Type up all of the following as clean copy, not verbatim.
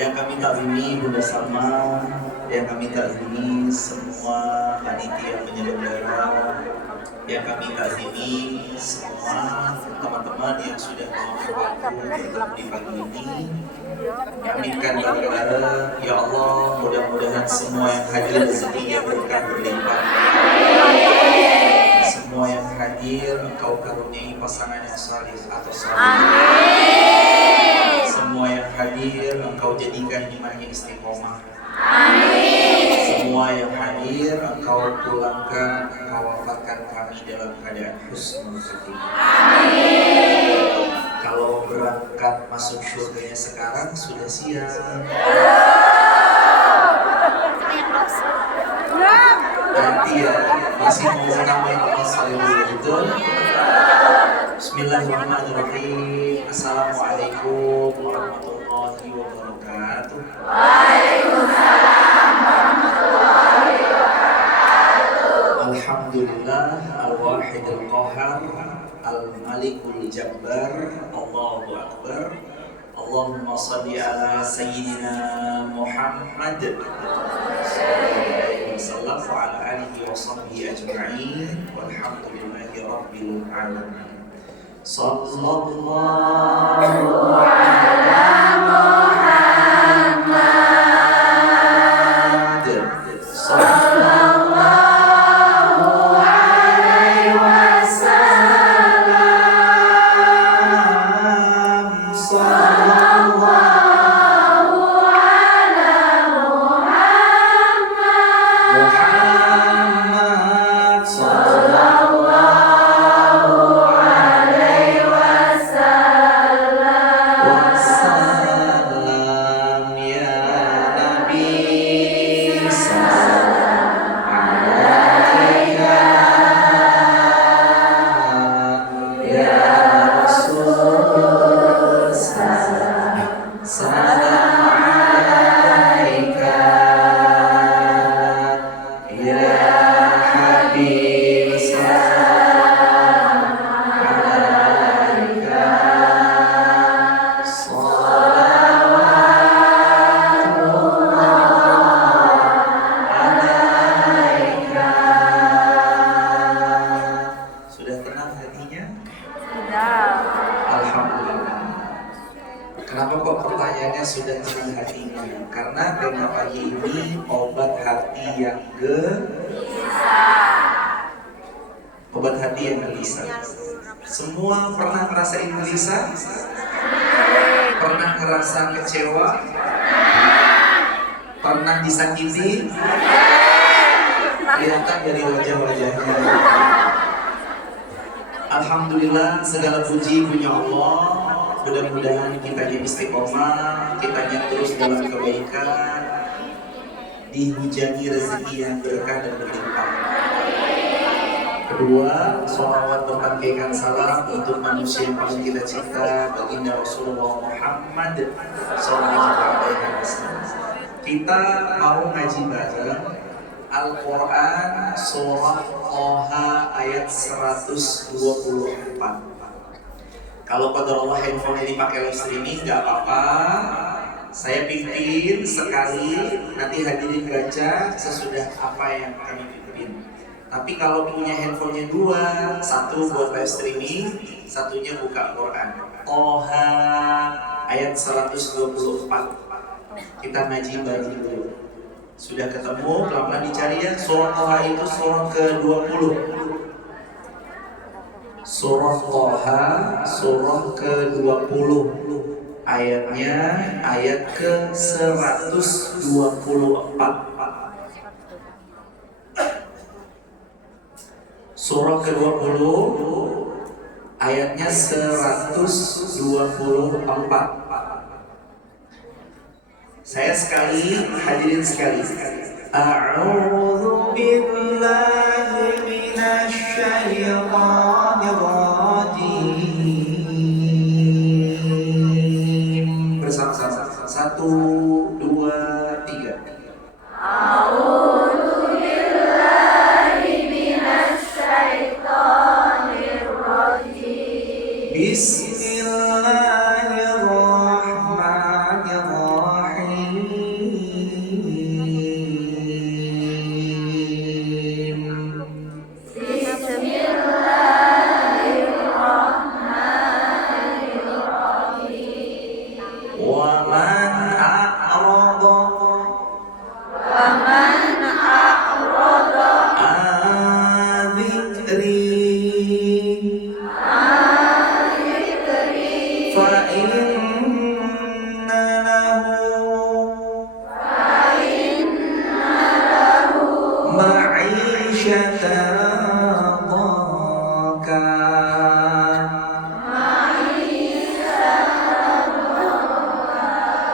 Yang kami takzimi Bunda Salma, yang kami takzimi semua panitia penyelenggara, yang kami takzimi semua teman-teman yang sudah meluangkan waktu bertemu di pagi ini. Aminkan bareng, ya Allah, mudah-mudahan semua yang hadir rezekinya berkah berlimpah. Semua yang hadir Engkau karuniai pasangan yang salih atau salih. Semua yang hadir Engkau jadikan imannya istiqomah. Amin. Semua yang hadir Engkau pulangkan, Engkau wafatkan kami dalam keadaan husnul khatimah. Amin. Kalau berangkat masuk surganya sekarang sudah siap. Nanti ya masih mau menambah apa saling itu. Bismillahirrahmanirrahim. Assalamualaikum warahmatullahi wabarakatuh. Waalaikumsalam warahmatullahi wabarakatuh. Alhamdulillah al-wahid al-qahar al-malikul jabbar. Allahu akbar. Allahumma salli ala sayyidina Muhammad sallallahu wa ala alihi wa sahbihi ajma'in. Walhamdulillahi rabbil alamin. Sallallahu ala Muhammad sallallahu alaihi wasallam. Sallallahu ala Muhammad sallallahu alaihi wasallam. Ya Nabi salam alaika, ya Rasul salam alaika, ya Habib salam alaika. Sudah tenang hatinya? Alhamdulillah. Kenapa kok pertanyaannya sudah tenang hatinya? Karena tema pagi ini obat hati yang obat hati yang gelisah. Semua pernah ngerasain gelisah? Pernah ngerasa kecewa? Pernah disakiti? Kelihatan dari wajah-wajahnya. Alhamdulillah, segala puji punya Allah. Mudah-mudahan kitanya istiqomah, kitanya terus dalam kebaikan, dihujani rezeki yang berkah dan berlimpah. Kedua, sholawat berpakaikan salam untuk manusia yang paling kita cinta, baginda Rasulullah Muhammad sallallahu alaihi wasallam. Kita mau ngaji bareng Al-Quran surah Toha ayat 124. Kalau qadarullah handphone ini pakai live streaming nggak apa-apa. Saya pimpin sekali, nanti hadirin baca sesudah apa yang kami pimpin. Tapi kalau punya handphonenya dua, satu buat live streaming, satunya buka Quran. Toha ayat 124. Kita ngaji bareng dulu. Sudah ketemu, pelan-pelan dicari ya. Surah Toha itu surah ke-20. Surah Toha, surah ke-20. Ayatnya ayat ke-124. Surah ke-20 ayatnya 124. Saya sekali, hadirin sekali. A'udzu billahi minasy syaithanir rajim. Bersama-sama. 1, 2, 3. A'udzu billahi minasy syaithanir rajim. Bismillahirrahmanirrahim. wa man a'rada an dzikri fa inna lahu ma'isyatan dhanka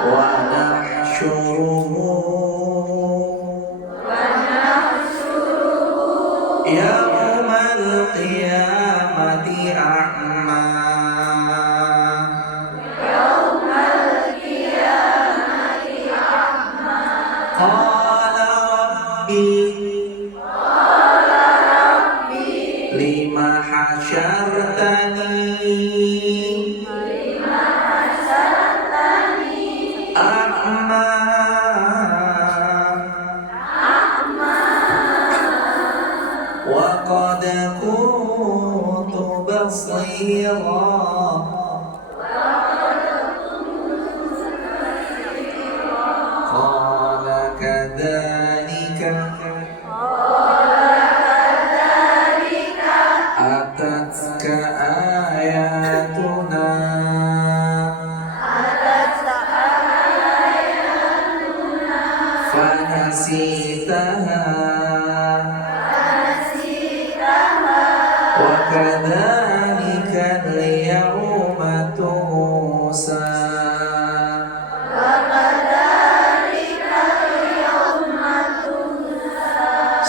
wa nahsyuruhu yaumal qiyamati a'ma. Qala rabbi lima hasyartani a'ma wa qad kuntu basira. Qala kadzalika atatka ayatuna fanasitaha wa kadzalika al-yawma tunsa.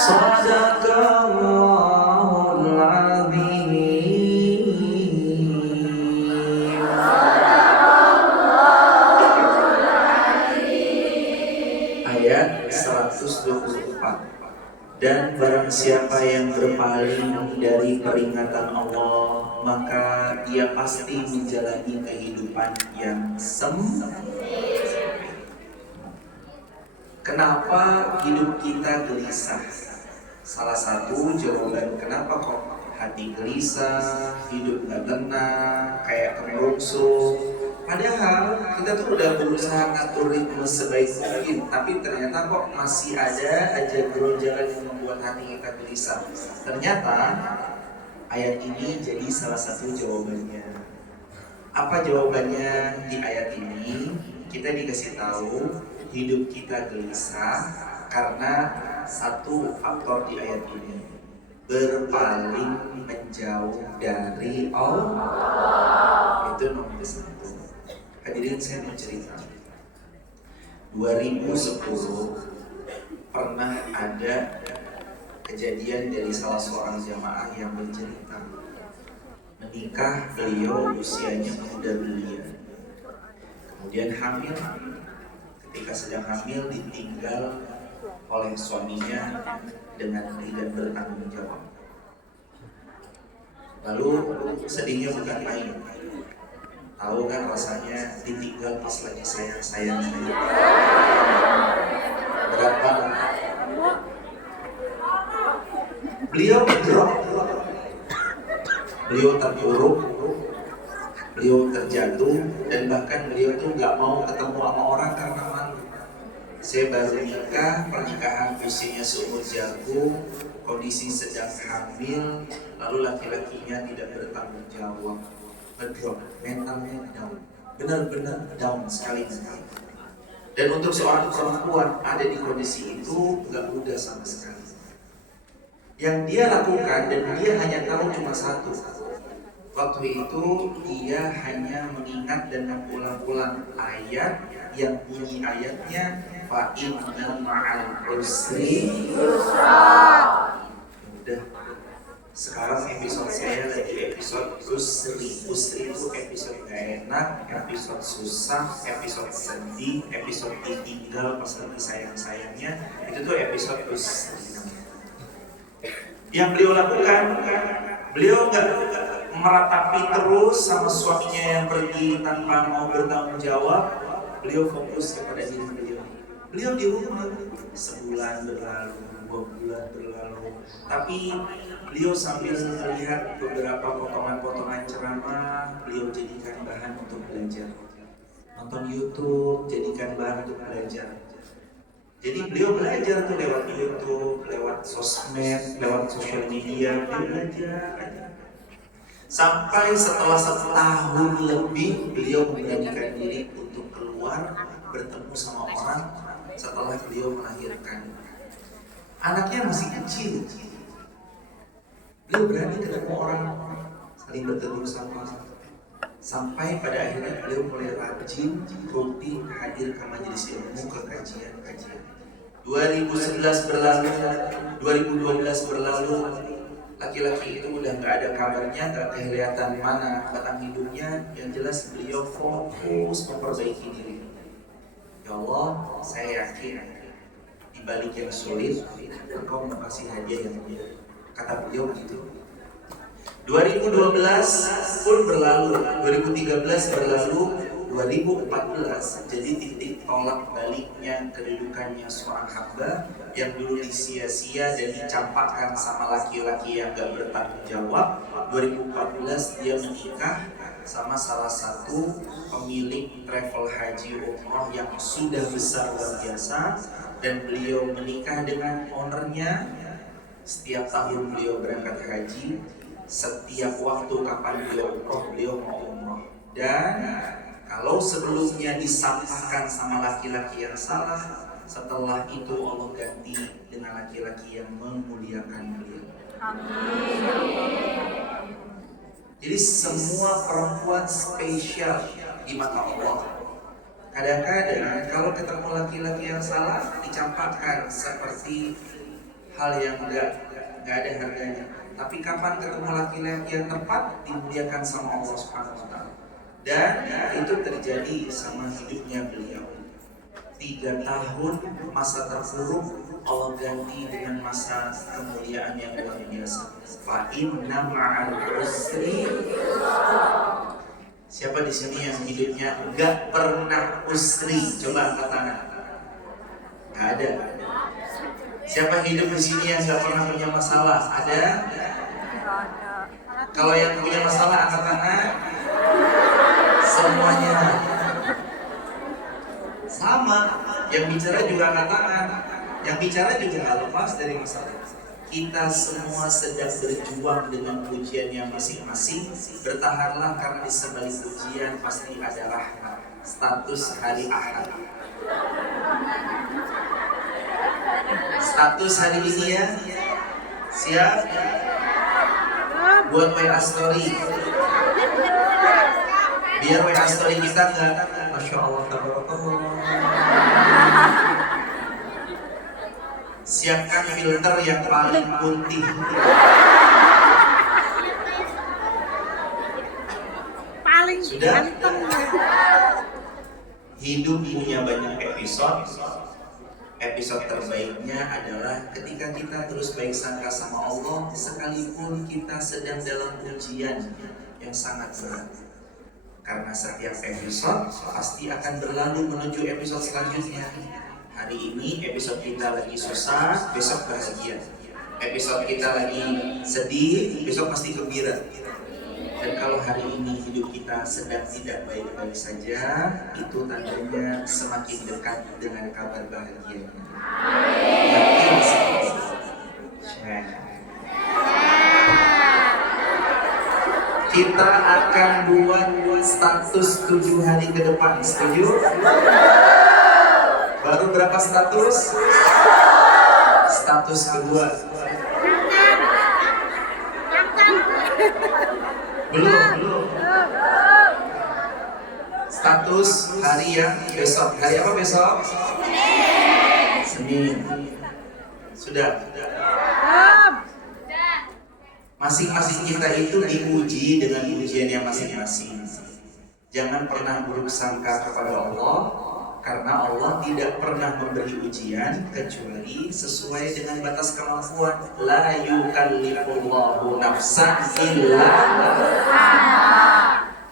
Sadaqallahul azim. Ayat 124. Dan barang siapa yang berpaling dari peringatan Allah, maka dia pasti menjalani kehidupan yang sempit. Kenapa hidup kita gelisah? Salah satu jawaban kenapa kok hati gelisah, hidup gak tenang, kayak kemerungsung. Padahal kita tuh udah berusaha ngatur ritme sebaik mungkin, tapi ternyata kok masih ada aja geronjalan yang membuat hati kita gelisah. Ternyata ayat ini jadi salah satu jawabannya. Apa jawabannya di ayat ini? Kita dikasih tahu hidup kita gelisah karena satu faktor di ayat ini, berpaling menjauh dari Allah. Itu nomor satu. Hadirin, saya mau cerita. 2010 pernah ada kejadian dari salah seorang jamaah yang bercerita menikah, beliau usianya muda belia, kemudian hamil. Ketika sedang hamil ditinggal oleh suaminya dengan tidak bertanggung jawab. Lalu sedihnya bukan main. Tahu kan rasanya ditinggal pas lagi sayang-sayang. Berat banget. Beliau drop. Beliau terpuruk. Beliau terjatuh, dan bahkan beliau tuh nggak mau ketemu sama orang karena malu. Saya baru nikah, pernikahan usianya seumur jagung, kondisi sedang hamil, lalu laki-lakinya tidak bertanggung jawab, ngedrop, mentalnya down, benar-benar down sekali. Dan untuk seorang perempuan ada di kondisi itu nggak mudah sama sekali. Yang dia lakukan dan dia hanya tahu cuma satu. Waktu itu dia hanya mengingat dan mengulang-ulang ayat yang bunyi ayatnya fa inna ma'al usri yusra. Udah. Sekarang episode saya lagi episode usri. Usri itu episode gak enak, episode susah, episode sedih, episode ditinggal pas lagi sayang-sayangnya. Itu tuh episode usri. Yang beliau lakukan, beliau nggak meratapi terus sama suaminya yang pergi tanpa mau bertanggung jawab. Beliau fokus kepada diri beliau. Beliau di rumah sebulan berlalu, 2 bulan berlalu, tapi beliau sambil melihat beberapa potongan-potongan ceramah, beliau jadikan bahan untuk belajar. nonton YouTube, jadikan bahan untuk belajar. Jadi beliau belajar tuh lewat YouTube, lewat sosmed, lewat sosial media, beliau belajar aja. Sampai setelah 1 tahun lebih beliau memberanikan diri untuk keluar bertemu sama orang setelah beliau melahirkan. Anaknya masih kecil. Beliau berani ketemu orang, saling berteduh sama. Sampai pada akhirnya beliau mulai rajin, rutin hadir ke majelis ilmu, ke kajian-kajian. 2011 berlalu, 2012 berlalu, laki-laki itu udah nggak ada kabarnya, nggak kelihatan mana batang hidungnya. Yang jelas beliau fokus memperbaiki diri. Ya Allah, saya yakin di balik yang sulit, Engkau mau kasih hadiah yang mulia. Kata beliau begitu. 2012 pun berlalu, 2013 berlalu, 2014 jadi titik tolak baliknya kedudukannya seorang hamba yang dulu disia-sia dan dicampakkan sama laki-laki yang gak bertanggung jawab. 2014 dia menikah sama salah satu pemilik travel haji umroh yang sudah besar luar biasa, dan beliau menikah dengan ownernya. Setiap tahun beliau berangkat haji, setiap waktu kapan beliau umroh, beliau mau umroh. Dan kalau sebelumnya disampaikan sama laki-laki yang salah, setelah itu Allah ganti dengan laki-laki yang memuliakan beliau. Amin. Jadi semua perempuan spesial di mata Allah. Kadang-kadang kalau ketemu laki-laki yang salah dicampakkan seperti hal yang enggak ada harganya. Tapi kapan ketemu laki-laki yang tepat, dimuliakan sama Allah Subhanahu wa taala. Dan itu terjadi sama hidupnya beliau. 3 tahun masa terpuruk Allah ganti dengan masa kemuliaan yang luar biasa. Fa inna ma'al usri. Siapa di sini yang hidupnya enggak pernah usri? Coba angkat tangan. Enggak ada. Siapa hidup di sini yang nggak pernah punya masalah? Ada? Kalau yang punya masalah angkat tangan. Semuanya sama. Yang bicara juga angkat tangan. Yang bicara juga nggak lepas dari masalah. Kita semua sedang berjuang dengan ujiannya masing-masing. Bertahanlah karena di sebalik ujian pasti ada rahmat. Status hari Ahad. Status hari ini ya. Siap? Buat WA story. Biar WA story kita enggak Masya Allah tabarakallah. Siapkan filter yang paling putih. Paling sudah ganteng. Hidup punya banyak episode. Episode terbaiknya adalah ketika kita terus baik sangka sama Allah, sekalipun kita sedang dalam ujian yang sangat berat. Karena setiap episode pasti akan berlalu menuju episode selanjutnya. Hari ini episode kita lagi susah, besok bahagia. Episode kita lagi sedih, besok pasti gembira. Dan kalau hari ini hidup kita sedang tidak baik-baik saja, itu tandanya semakin dekat dengan kabar bahagia. Yakin sekali. Kita akan buat status 7 hari ke depan, setuju? Baru berapa status? Status kedua. Belum. Status hari yang besok. Hari apa besok? Senin. Sudah. Masing-masing kita itu diuji dengan ujiannya masing-masing. Jangan pernah buruk sangka kepada Allah, karena Allah tidak pernah memberi ujian kecuali sesuai dengan batas kemampuan. La yukallifullahu nafsan illa wus'aha.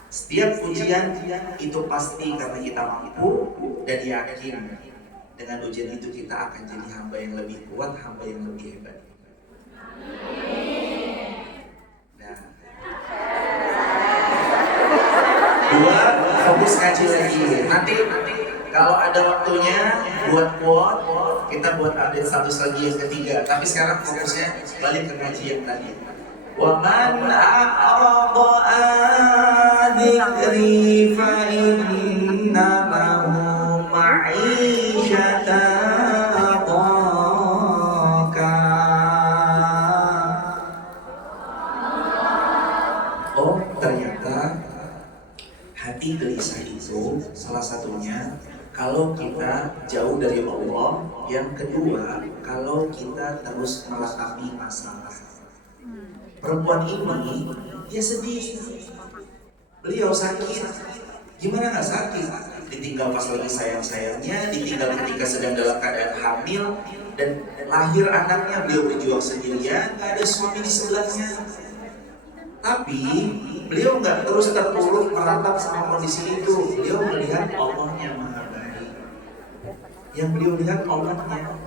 Setiap ujian itu pasti karena kita mampu dan yakin dengan ujian itu kita akan jadi hamba yang lebih kuat, hamba yang lebih hebat. Nah. 2 fokus ngaji lagi. Nanti kalau ada waktunya buat quote, kita buat update status lagi yang ketiga. Tapi sekarang fokusnya balik ke ngaji yang tadi. Wa man a'rada an dzikri fa inna lahu ma'isyatan dhanka. Oh, ternyata hati gelisah itu salah satunya kalau kita jauh dari Allah. Yang kedua, kalau kita terus meratapi masalah. Perempuan ini, dia sedih. Beliau sakit. Gimana nggak sakit? Ditinggal pas lagi sayang-sayangnya, ditinggal ketika sedang dalam keadaan hamil, dan lahir anaknya beliau berjuang sendirian, nggak ada suami di sebelahnya. Tapi beliau nggak terus terpuruk meratap sama kondisi itu. Beliau melihat Allahnya Maha Baik. Yang beliau lihat Allahnya.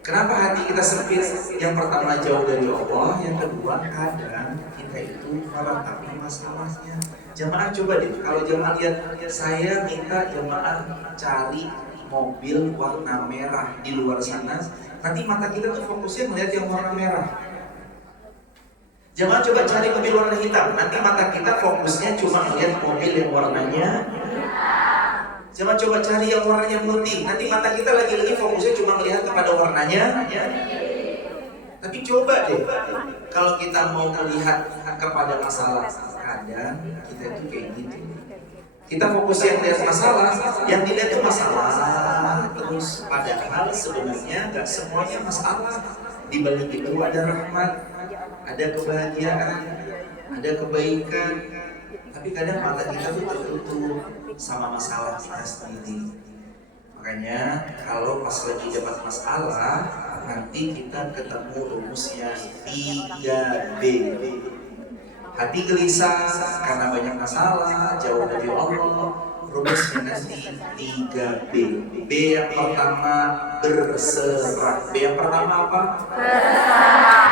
Kenapa hati kita sempit? Yang pertama jauh dari Allah, yang kedua kadang kita itu meratapi masalahnya. Jamaah coba deh, kalau jamaah lihat, saya minta jamaah cari mobil warna merah di luar sana. Nanti mata kita tuh fokusnya melihat yang warna merah. Jamaah coba cari mobil warna hitam, nanti mata kita fokusnya cuma melihat mobil yang warnanya. Jangan coba cari yang warnanya putih, nanti mata kita lagi-lagi fokusnya cuma melihat kepada warnanya. Tapi coba deh, kalau kita mau melihat kepada masalah, kadang kita itu kayak gitu. Kita fokusnya melihat masalah, yang dilihat itu masalah terus. Padahal sebenarnya nggak semuanya masalah. Di balik itu ada rahmat, ada kebahagiaan, ada kebaikan. Tapi kadang mata kita tuh tertutup sama masalah kita sendiri. Makanya kalau pas lagi dapat masalah, nanti kita ketemu rumusnya 3B. Hati gelisah karena banyak masalah, jauh dari Allah. Rumusnya nanti 3B. B yang pertama berserah. B yang pertama apa? Berserah.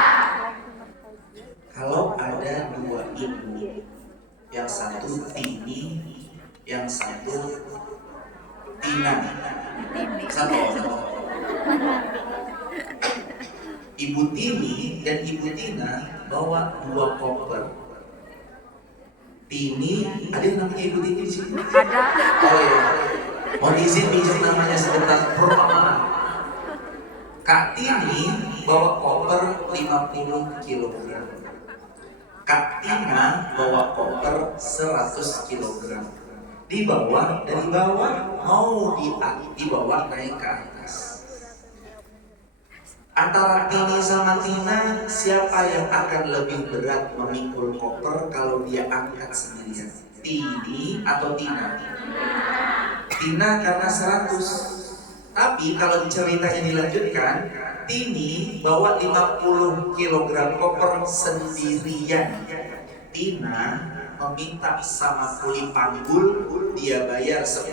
Kalau ada dua ibu, yang satu Tini, yang satu Tina. Satu. Ibu Tini dan Ibu Tina bawa 2 koper. Tini, ada yang namanya Ibu Tini di sini? Ada. Oh iya. Mohon izin pinjam namanya sebentar, perumpamaan. Kak Tini bawa koper 50 kg. Kak Tina bawa koper 100 kg. Dibawa dari bawah, mau dibawa naik ke atas. Antara Tini sama Tina, siapa yang akan lebih berat memikul koper kalau dia angkat sendirian? Tini atau Tina? Tina karena 100. Tapi kalau ceritanya dilanjutkan, Tini bawa 50 kg koper sendirian. Tina meminta sama kuli panggul, dia bayar $10,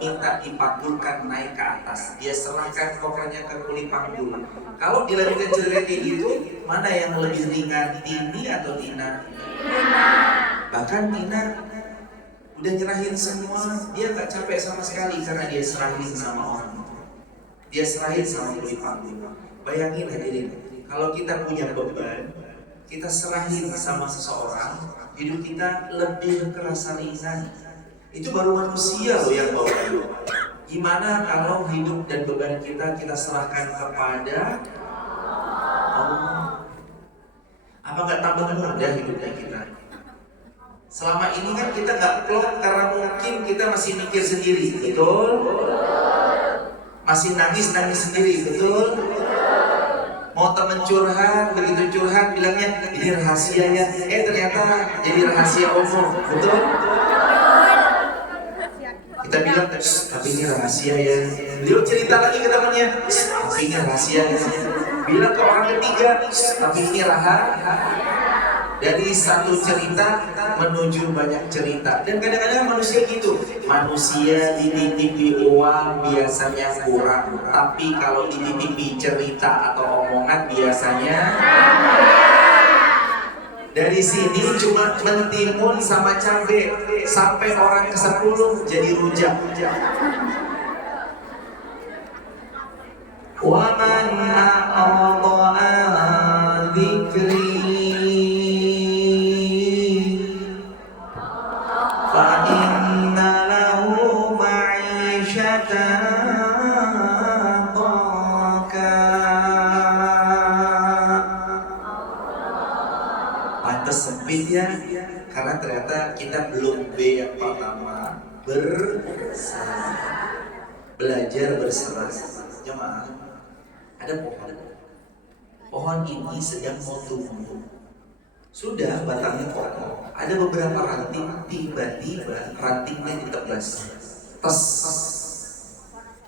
minta dipanggulkan naik ke atas. Dia serahkan kopernya ke kuli panggul. Kalau dilanjutkan cerita kayak gitu, mana yang lebih ringan, Tini atau Tina? Tina. Bahkan Tina udah nyerahin semua, dia gak capek sama sekali karena dia serahin sama orang. Dia serahin sama kuli panggul. Bayangin hadirin, kalau kita punya beban, kita serahin sama seseorang, hidup kita lebih kerasa ringan. Itu baru manusia loh yang bawa hidup. Gimana kalau hidup dan beban kita serahkan kepada Allah? Apa nggak tambah mudah hidupnya kita? Selama ini kan kita nggak klop karena mungkin kita masih mikir sendiri, betul? Masih nangis sendiri, betul? Mau temen curhat, begitu curhat bilangnya ini rahasianya, ternyata jadi rahasia umum, betul? Kita bilang, tapi ini rahasia ya. Beliau cerita lagi ke temannya, tapi ini rahasia ya. Bilang ke orang ketiga, tapi ini rahasia. Dari satu cerita menuju banyak cerita. Dan kadang-kadang manusia gitu. Manusia dititipi uang biasanya kurang, tapi kalau dititipi cerita atau omongan biasanya Dari sini cuma mentimun sama cabe, sampai orang ke-10 jadi rujak. Wa man a'rada an dzikri fa inna lahu ma'isyatan dhanka. Pantes sempit ya, karena ternyata kita belum B yang pertama, bersama, belajar berserah. Jemaah, ada pohon. Pohon ini sedang mau tumbuh. Sudah batangnya kokoh. Ada beberapa ranting, tiba-tiba rantingnya ditebas.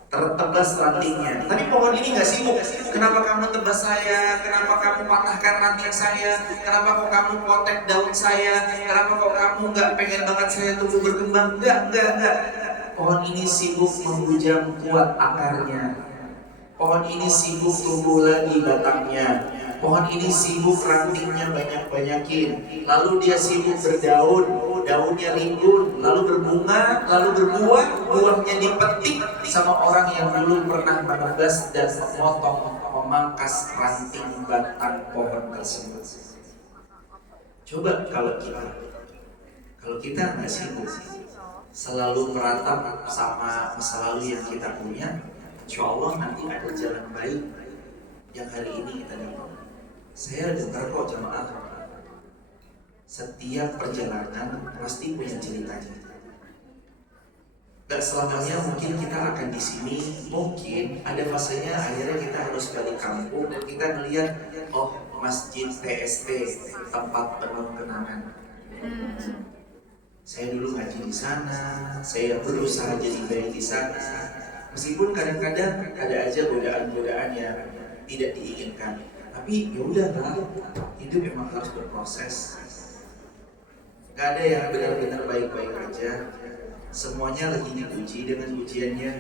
Tertebas rantingnya. Tapi pohon ini nggak sibuk. Kenapa kamu tebas saya? Kenapa kamu patahkan ranting saya? Kenapa kok kamu potek daun saya? Kenapa kok kamu nggak pengen banget saya tumbuh berkembang? Enggak. Pohon ini sibuk membujang kuat akarnya. Pohon ini sibuk tumbuh lagi batangnya. Pohon ini sibuk rantingnya banyak-banyakin. Lalu dia sibuk berdaun, daunnya rimbun, lalu berbunga, lalu berbuah, buahnya dipetik sama orang yang dulu pernah menebas dan memangkas ranting batang pohon tersebut. Coba kalau kita nggak sibuk, selalu meratap sama masa lalu yang kita punya, insya Allah nanti ada jalan baik yang hari ini kita dapat. Saya dengar kok jemaah, setiap perjalanan pasti punya ceritanya. Gak selamanya mungkin kita akan di sini, mungkin ada fasenya akhirnya kita harus balik kampung dan kita melihat, oh masjid TST, tempat penuh kenangan. Saya dulu ngaji di sana, saya berusaha jadi baik di sana. Meskipun kadang-kadang ada aja godaan-godaan yang tidak diinginkan. Tapi ya udahlah, hidup memang harus berproses. Gak ada yang benar-benar baik-baik aja. Semuanya lagi diuji dengan ujiannya.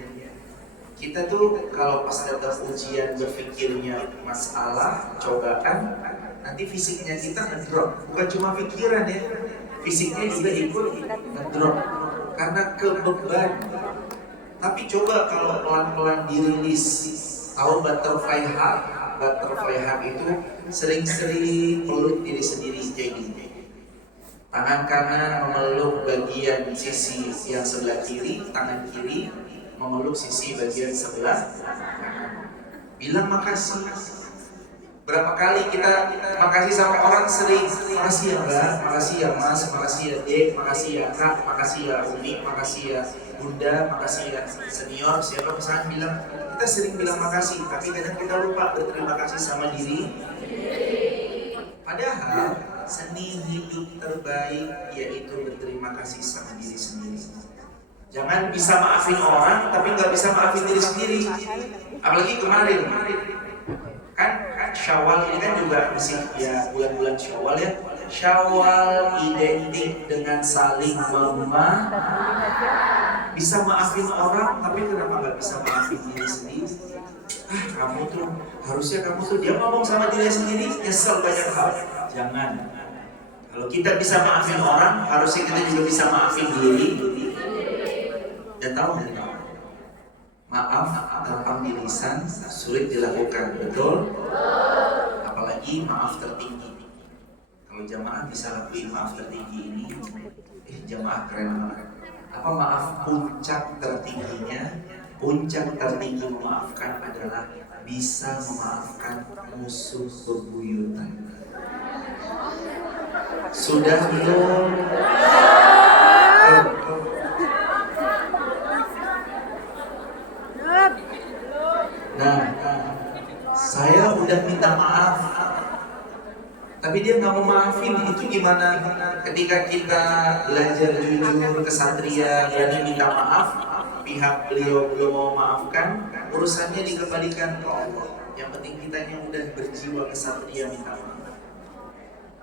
Kita tuh kalau pas datang ujian berpikirnya masalah, cobaan, nanti fisiknya kita ngedrop. Bukan cuma pikiran ya, fisiknya juga ikut ngedrop karena kebeban. Tapi coba kalau pelan-pelan dirilis. Tahu butterfly hug? Butterfly hug itu sering-sering peluk diri sendiri kayak gini. Tangan kanan memeluk bagian sisi yang sebelah kiri, tangan kiri memeluk sisi bagian sebelah kanan. Bilang makasih. Berapa kali kita makasih sama orang sering. Makasih ya Mbak, makasih ya Mas, makasih ya Dek, makasih ya Kak, makasih ya Umi, makasih ya Bunda, makasih ya senior, siapa misalnya bilang. Kita sering bilang makasih, tapi kadang kita lupa berterima kasih sama diri. Padahal seni hidup terbaik yaitu berterima kasih sama diri sendiri. Jangan bisa maafin orang, tapi nggak bisa maafin diri sendiri. Apalagi kemarin. Kan Syawal ini kan juga masih ya bulan-bulan Syawal ya. Syawal identik dengan saling bisa maafin orang, tapi kenapa nggak bisa maafin diri sendiri? Kamu tuh harusnya dia ngomong sama diri sendiri nyesel banyak hal. Jangan. Kalau kita bisa maafin orang, harusnya kita juga bisa maafin diri. Dan tahu nggak? Maaf tanpa lisan sulit dilakukan, betul? Apalagi maaf tertinggi. Kalau jamaah bisa lakuin maaf tertinggi ini, jamaah keren banget. Apa maaf puncak tertingginya? Puncak tertinggi memaafkan adalah bisa memaafkan musuh bebuyutan. Sudah belum? Nah, saya udah minta maaf, tapi dia nggak mau maafin. Itu gimana? Ketika kita belajar jujur, kesatria, berani minta maaf, pihak beliau belum mau maafkan, urusannya dikembalikan ke Allah. Yang penting kitanya udah berjiwa kesatria minta maaf.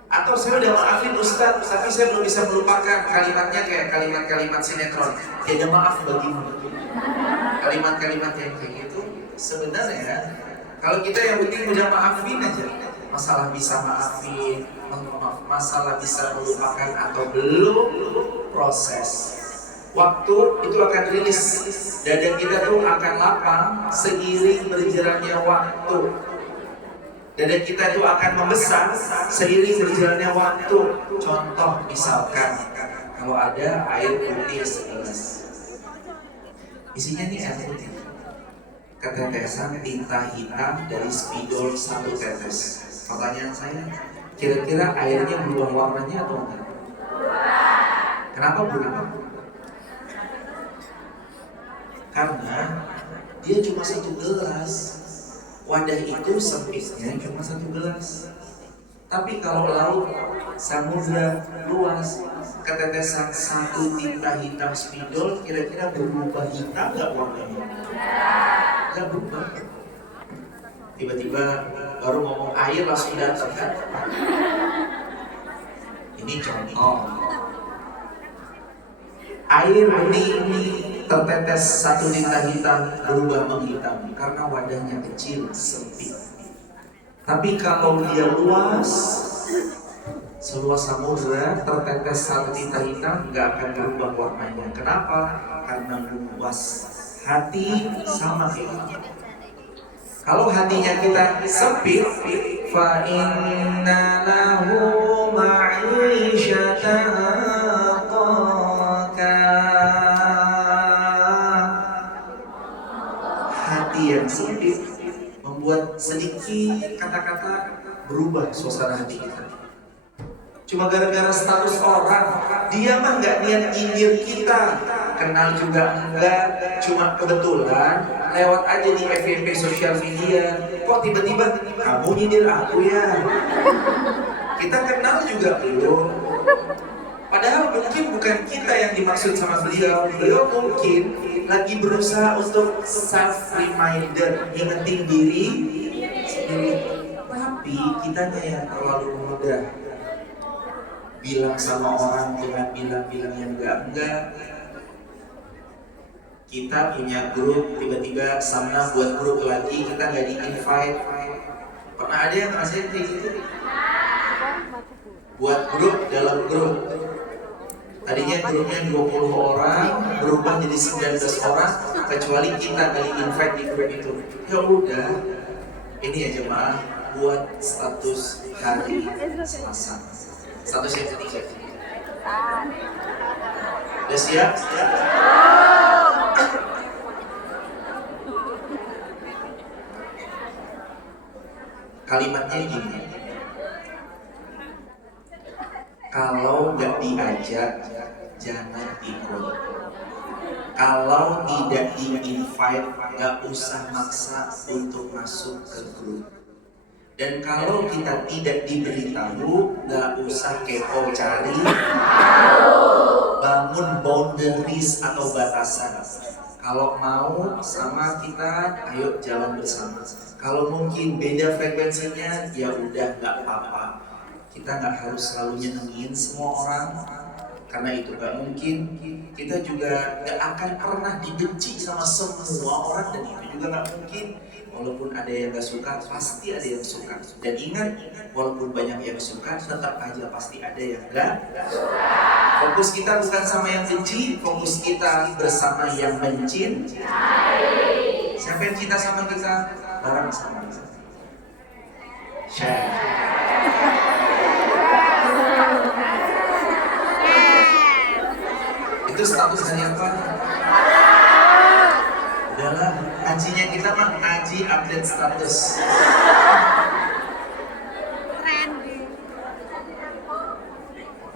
Atau saya udah maafin Ustaz, tapi saya belum bisa melupakan. Kalimatnya kayak kalimat-kalimat sinetron, tiada maaf bagimu. Kalimat-kalimat yang kayak gitu sebenarnya kalau kita yang penting udah maafin aja. Masalah bisa maafin, masalah bisa melupakan atau belum, proses. Waktu itu akan rilis, dada kita tuh akan lapang seiring berjalannya waktu. Dada kita tuh akan membesar seiring berjalannya waktu. Contoh misalkan, kalau ada air putih segelas, isinya nih air putih, ketetesan tinta hitam dari spidol 1 tetes. Pertanyaan saya, kira-kira airnya berubah warnanya atau enggak? Kenapa berubah? Karena dia cuma 1 gelas. Wadah itu sempitnya cuma 1 gelas. Tapi kalau laut, samudra luas, ketetesan 1 tinta hitam spidol, kira-kira berubah hitam nggak warnanya? Nggak berubah. Tiba-tiba baru ngomong air langsung datang kan? Ini contoh. Air ini tertetes 1 tinta hitam berubah menghitam karena wadahnya kecil, sempit. Tapi kalau dia luas, seluas samudra, tertetes 1 tinta hitam nggak akan berubah warnanya. Kenapa? Karena luas. Hati sama kayak. Kalau hatinya kita sempit, fa inna lahu ma'isyatan dhanka. Hati yang sempit membuat sedikit kata-kata berubah suasana hati kita. Cuma gara-gara status orang, dia mah nggak niat nyindir kita, kenal juga enggak, cuma kebetulan lewat aja di FYP sosial media. Kok tiba-tiba kamu nyindir aku ya? Kita kenal juga belum. Padahal mungkin bukan kita yang dimaksud sama beliau. Beliau mungkin lagi berusaha untuk self reminder, ingetin diri sendiri. Tapi kitanya yang terlalu mudah bilang sama orang dengan bilang-bilang yang enggak. Kita punya grup, tiba-tiba Samna buat grup lagi, kita nggak di-invite. Pernah ada yang ngerasain kayak gitu? Buat grup dalam grup. Tadinya grupnya 20 orang, berubah jadi 19 orang, kecuali kita nggak di-invite di grup itu. Ya udah, ini ya jemaah, buat status hari Selasa. Status yang ketiga. Udah siap? Kalimatnya gini, kalau nggak diajak, jangan ikut. Kalau tidak di-invite, nggak usah maksa untuk masuk ke grup. Dan kalau kita tidak diberitahu, nggak usah kepo cari. Bangun boundaries atau batasan. Kalau mau sama kita, ayo jalan bersama. Kalau mungkin beda frekuensinya, ya udah nggak apa-apa. Kita nggak harus selalu nyenengin semua orang, karena itu nggak mungkin. Kita juga nggak akan pernah dibenci sama semua orang, dan itu juga nggak mungkin. Walaupun ada yang nggak suka, pasti ada yang suka. Dan ingat, walaupun banyak yang suka, tetap aja pasti ada yang nggak suka. Fokus kita bukan sama yang benci, fokus kita bersama yang mencintai. Siapa yang cinta sama kita? Bareng sama kita. Share. Itu status dari apa? Udahlah, ngajinya kita mah ngaji update status.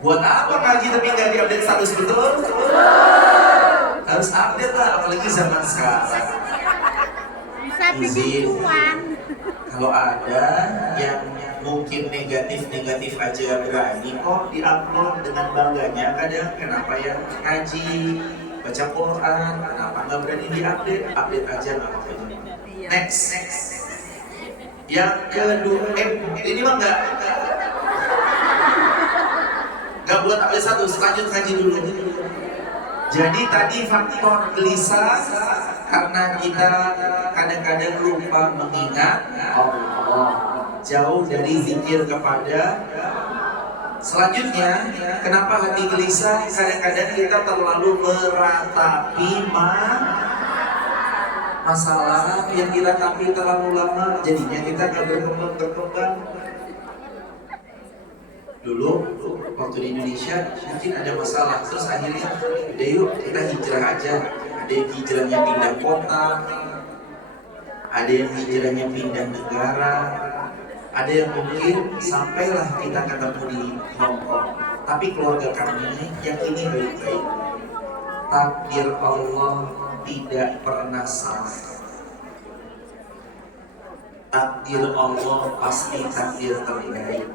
Buat apa ngaji tapi nggak diupdate status, betul? Harus update lah, apalagi zaman sekarang. Izin, kalau ada yang mungkin negatif aja berani kok diupload dengan bangganya. Kadang kenapa yang ngaji, baca Quran, kenapa nggak berani diupdate? Update aja nggak apa-apa. Next. Yang kedua, ini mah nggak buat update satu, lanjut ngaji dulu. Jadi tadi faktor gelisah karena kita kadang-kadang lupa mengingat Allah, jauh dari zikir kepada Selanjutnya, kenapa hati gelisah? Kadang-kadang kita terlalu meratapi masalah yang diratapi terlalu lama, jadinya kita gak berkembang. Dulu waktu di Indonesia mungkin ada masalah, terus akhirnya udah yuk kita hijrah aja. Ada yang hijrahnya pindah kota, ada yang hijrahnya pindah negara, ada yang mungkin sampailah kita ketemu di Hong Kong. Tapi keluarga kami yakini baik-baik, takdir Allah tidak pernah salah. Takdir Allah pasti takdir terbaik.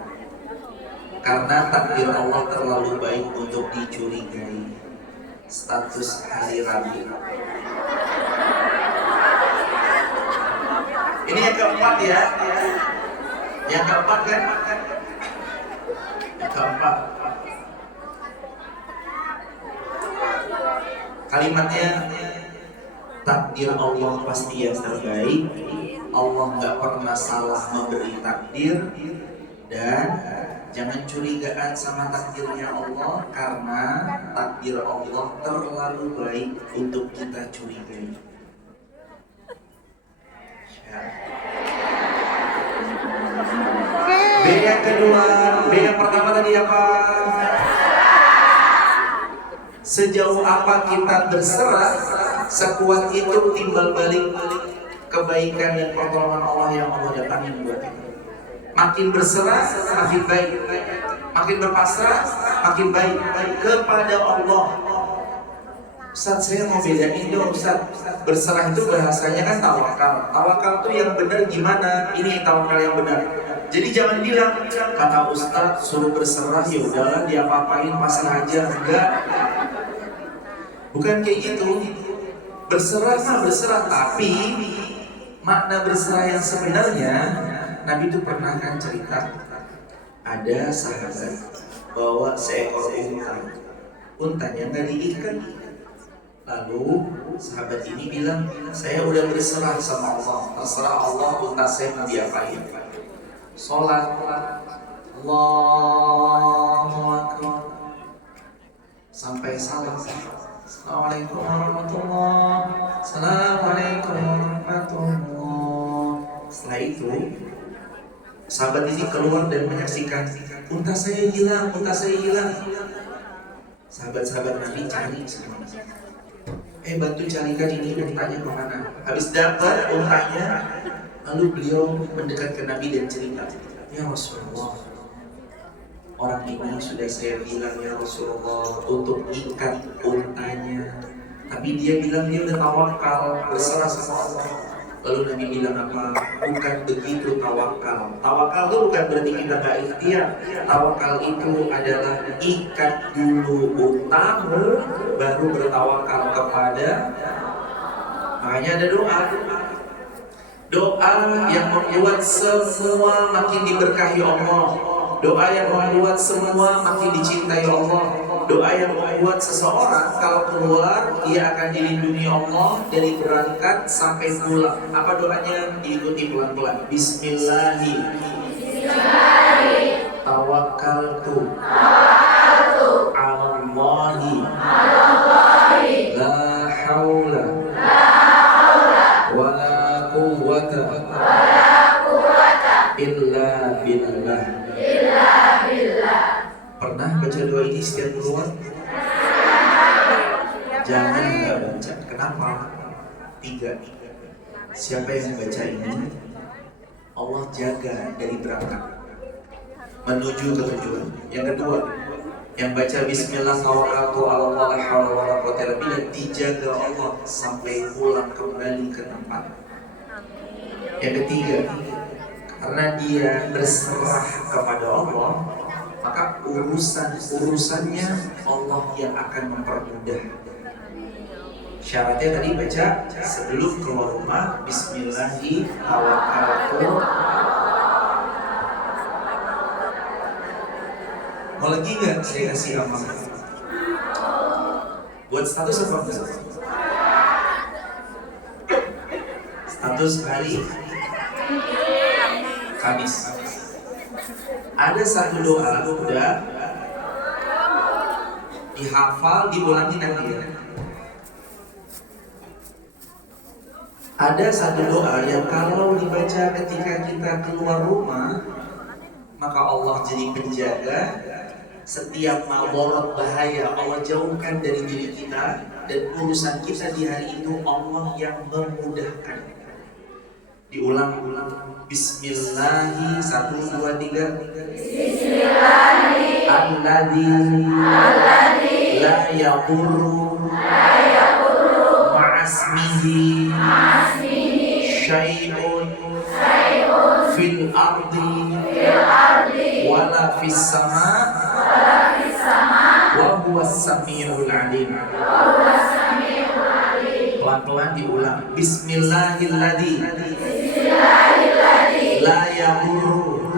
Karena takdir Allah terlalu baik untuk dicurigai. Status hari Rabu. Ini yang keempat ya. Yang keempat kan? Yang keempat. Kalimatnya, takdir Allah pasti yang terbaik. Allah nggak pernah salah memberi takdir. Dan jangan curigaan sama takdirnya Allah, karena takdir Allah terlalu baik untuk kita curigai. B yang kedua, B yang pertama tadi apa? Sejauh apa kita berserah, sekuat itu timbal balik kebaikan dan pertolongan Allah yang Allah datangin buat kita. Makin berserah, makin baik. Makin berpasrah, makin baik kepada Allah. Ustaz, saya mau bedain dong Ustaz. Berserah itu bahasanya kan tawakal. Tawakal itu yang benar gimana? Ini tawakal yang benar. Jadi jangan bilang, kata Ustaz suruh berserah, ya udahlah dia apa-apain, pasrah aja. Enggak. Bukan kayak gitu. Berserah mah berserah, tapi makna berserah yang sebenarnya, Nabi itu pernah kan cerita, ada sahabat bawa seekor untanya nggak diikat. Lalu sahabat ini bilang, saya udah berserah sama Allah, terserah Allah unta saya mau diapain. Sholat, Allahu Akbar, sampai salam. Assalamualaikum warahmatullahi wabarakatuh. Assalamualaikum warahmatullahi wabarakatuh. Setelah itu sahabat ini keluar dan menyaksikan, unta saya hilang, unta saya hilang. Sahabat-sahabat Nabi cari semua. Bantu carikan ini untanya kemana. Habis dapat untanya, lalu beliau mendekat ke Nabi dan cerita, ya Rasulullah, orang ini sudah saya bilang ya Rasulullah untuk ikat untanya, tapi dia bilang dia udah tawakal, berserah sama Allah. Lalu Nabi bilang apa? Bukan begitu tawakal. Tawakal itu bukan berarti kita gak ikhtiar. Tawakal itu adalah ikat dulu untamu, baru bertawakal kepada. Makanya ada doa. Doa yang membuat semua makin diberkahi Allah. Doa yang membuat semua makin dicintai Allah. Doa yang membuat seseorang kalau keluar dia akan dilindungi Allah dari berangkat sampai pulang. Apa doanya? Diikuti pelan-pelan. Bismillahirrahmanirrahim. Tawakkaltu Allahi la haula wa la quwwata illa billah. Pernah baca doa ini setiap keluar? Jangan nggak baca. Kenapa? 3. Siapa yang baca ini, Allah jaga dari berangkat menuju ke tujuan. Yang kedua, yang baca Bismillah tawakkaltu 'alallah la haula wa la quwwata illa billah, dijaga Allah sampai pulang kembali ke tempat. Yang ketiga, karena dia berserah kepada Allah, maka urusannya Allah yang akan mempermudah. Syaratnya tadi baca sebelum keluar rumah, Bismillahirrahmanirrahim. Mau lagi nggak saya kasih amanah? Buat status apa enggak? Status hari Kamis. Ada satu doa udah dihafal, diulangi nanti ya. Ada satu doa yang kalau dibaca ketika kita keluar rumah, maka Allah jadi penjaga setiap maborot bahaya. Allah jauhkan dari diri kita, dan urusan kita di hari itu Allah yang memudahkan. Diulang-ulang. Bismillahi 1, 2, 3. Bismillahi Alladzi la yadurru ma'asmihi syai'un fil ardi wala fis sama wa huwas samiul alim. Pelan-pelan diulang. Bismillahilladzi la yadurru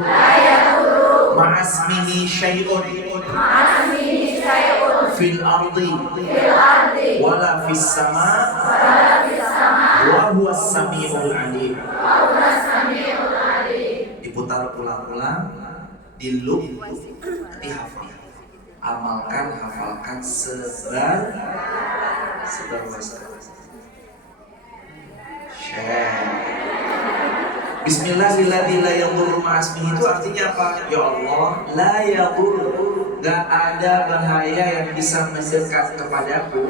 ma'asmihi syai'un fil ardi wala fis sama wa huwas samiul alim. Diputar ulang-ulang, di-loop, dihafal. Amalkan, hafalkan sebar-luaskan. Bismillahirrahmanirrahim. La yadurru ma'asmihi itu artinya apa? Ya Allah, la yadurru, gak ada bahaya yang bisa mendekat kepadaku,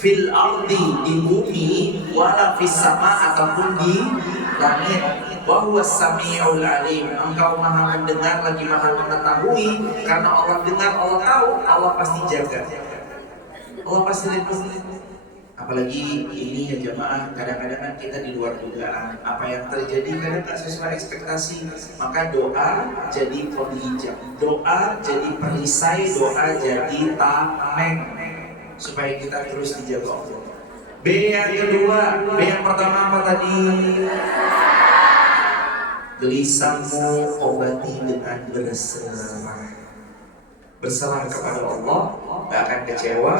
fil ardi, di bumi, wala fis sama, ataupun di langit. Wa huwas samiul alim. Engkau maha mendengar lagi maha mengetahui. Karena Allah dengar, Allah tahu, Allah pasti jaga, Allah pasti lindungi. Apalagi ini ya jamaah, kadang-kadang kan kita di luar dugaan. Apa yang terjadi kadang tak sesuai ekspektasi. Maka doa jadi penghijab, doa jadi perisai, doa jadi tameng, supaya kita terus dijaga Allah. B yang kedua, B yang pertama apa tadi? Gelisahmu obati dengan berserah. Berserah kepada Allah, gak akan kecewa.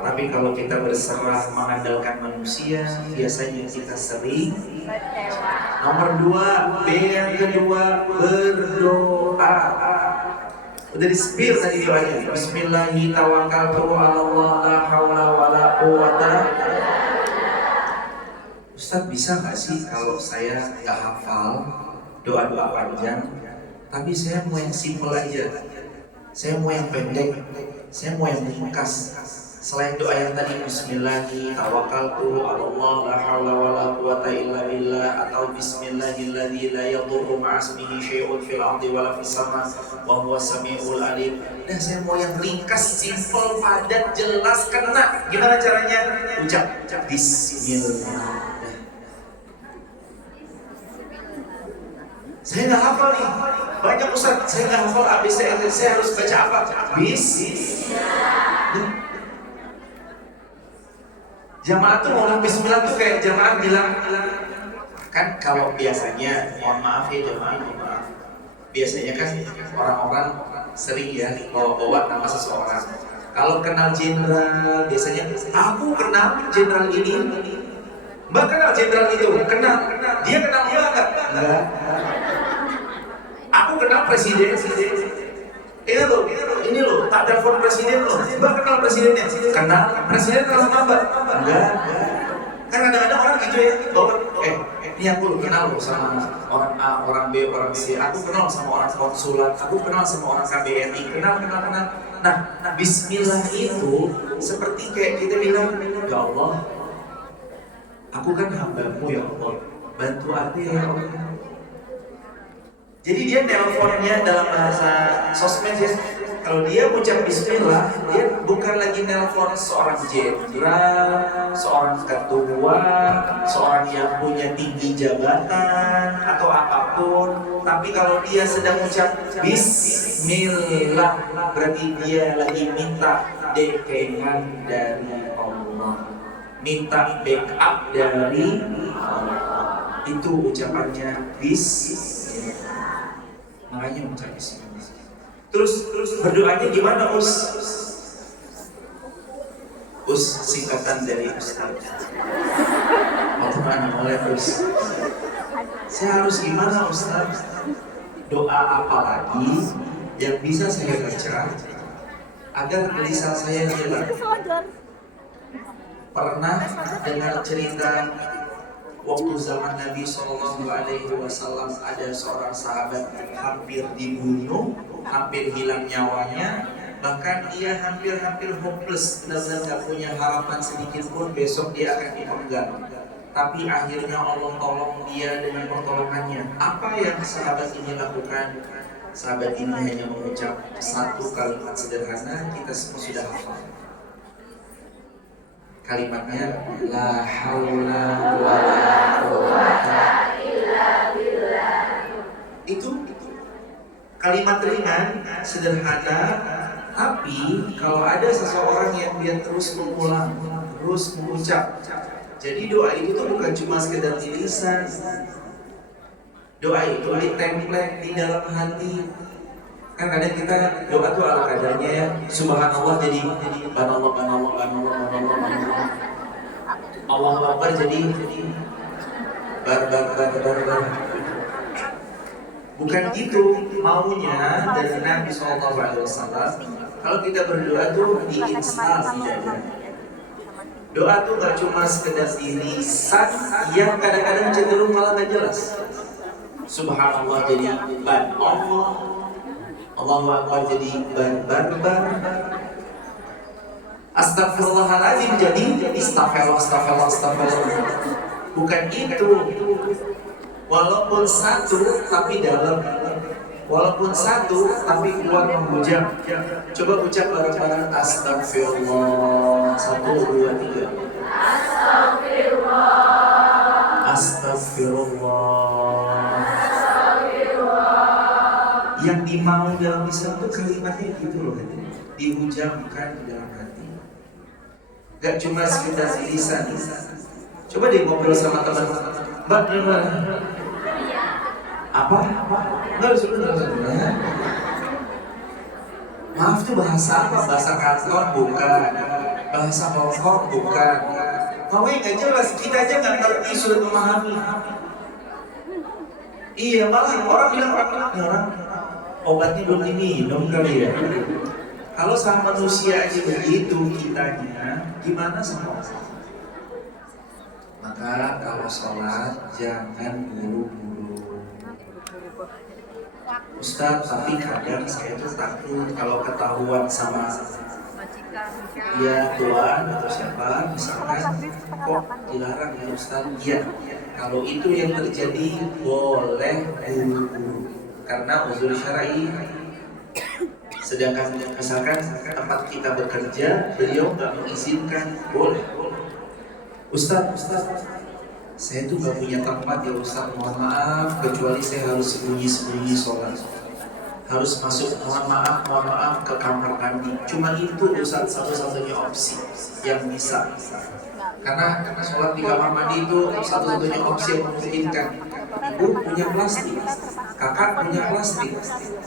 Tapi kalau kita berserah mengandalkan manusia, biasanya kita sering kecewa. Nomor 2, B yang kedua, berdoa. Udah di-spill tadi doanya. Bismillahi tawakkaltu 'alallah la haula wala quwata. Ustaz, bisa gak sih kalau saya gak hafal doa-doa panjang, tapi saya mau yang simple aja, saya mau yang pendek, saya mau yang ringkas. Selain doa yang tadi, Bismillahi tawakkaltu 'alallah la haula wala quwata illa billah, atau Bismillahilladzi la yadurru ma'asmihi syai'un fil ardi wala fis sama wa huwas samiul alim. Nah, saya mau yang ringkas, simple, padat, jelas, kena. Gimana caranya? Ucap Bismillah. Saya nggak hafal nih, banyak Ustaz, saya nggak hafal ABC, saya harus baca apa? Bismillah. Jamaah tuh ngomong Bismillah tuh kayak jamaah bilang, kan kalau biasanya, mohon maaf ya jamaah, mohon maaf, biasanya kan orang-orang sering ya bawa nama seseorang. Kalau kenal jenderal, biasanya aku kenal jenderal ini, Mbak kenal jenderal itu, kenal, dia kenal Mbak nggak? Enggak. Aku kenal presiden. Ini loh, tak telepon presiden loh. Mbak kenal presidennya? Kenal. Presiden kenal sama Mbak? Enggak. Kan kadang-kadang orang gitu ya, bahwa ini aku kenal loh sama orang A, orang B, orang C. Aku kenal sama orang konsulat. Aku kenal sama orang KBRI. Kenal. Nah, Bismillah itu seperti kayak kita bilang, ya Allah, aku kan hamba-Mu ya Allah, bantu aku ya Allah. Jadi dia nelponnya dalam bahasa sosmed ya, kalau dia ucap Bismillah, dia bukan lagi nelpon seorang jenderal, seorang ketua, seorang yang punya tinggi jabatan atau apapun. Tapi kalau dia sedang ucap Bismillah, berarti dia lagi minta dekengan dari Allah, minta backup dari Allah. Itu ucapannya Bismillah. Makanya ucap Bismillah. Terus berdoanya gimana Us? Singkatan dari Ustaz. Bagaimana oleh Us? Saya harus gimana Ustaz? Doa apa lagi yang bisa saya baca agar lisan saya hilang. Pernah dengar cerita waktu zaman Nabi SAW ada seorang sahabat hampir dibunuh, hampir hilang nyawanya, bahkan dia hampir hopeless, benar-benar gak punya harapan sedikit pun besok dia akan dipenggal. Tapi akhirnya Allah tolong dia dengan pertolongannya. Apa yang sahabat ini lakukan? Sahabat ini hanya mengucap satu kalimat sederhana, kita semua sudah hafal. Kalimatnya la haula wala quwwata illa billah. Itu kalimat ringan, sederhana, tapi kalau ada seseorang yang dia terus mengulang, terus mengucap. Jadi doa itu tuh bukan cuma sekedar di lisan. Doa itu ditemplate di dalam hati. Kan kadang kita doa tuh ala kadarnya ya. Subhanallah jadi banallah. Allahu Akbar jadi bar. Bukan gitu maunya dari Nabi SAW. Kalau kita berdoa tuh diinstal di dada. Doa tuh gak cuma sekedar di lisan yang kadang-kadang cenderung malah gak jelas. Subhanallah jadi ban Allah, Allahu Akbar jadi ban. Astagfirullahaladzim jadi astagfirullah. Bukan itu. Walaupun satu tapi dalam. Walaupun satu tapi kuat menghujam. Coba ucap bareng-bareng astagfirullah. 1, 2, 3. Astagfirullah. Yang dimau dalam lisan itu kalimatnya gitu loh, dihujamkan di dalam hati. Gak cuma sekedar di lisan. Coba deh ngobrol sama teman. Mbak, apa? Enggak sebenarnya. Maaf tuh bahasa apa? Bahasa kantor bukan. Bahasa pokok bukan. Mau nggak jelas, kita aja nggak ngerti sudah memahami. Iya malah orang bilang orang obatnya belum diminum kali ya. Kalau sama manusia aja begitu kitanya, gimana sama Allah? Maka kalau sholat jangan buru-buru. Ustaz, tapi kadang saya tuh takut kalau ketahuan sama ya Tuhan atau siapa misalkan kok dilarang ya Ustaz. Iya, kalau itu yang terjadi boleh buru-buru karena uzur syar'i. Sedangkan misalkan tempat kita bekerja beliau nggak mengizinkan, boleh. Ustaz, saya tuh gak punya tempat ya Ustaz, mohon maaf, kecuali saya harus sembunyi-sembunyi sholat. Harus masuk, mohon maaf ke kamar mandi. Cuma itu Ustaz satu-satunya opsi yang bisa. Karena sholat di kamar mandi itu satu-satunya opsi yang memungkinkan. Ibu punya plastik, kakak punya plastik,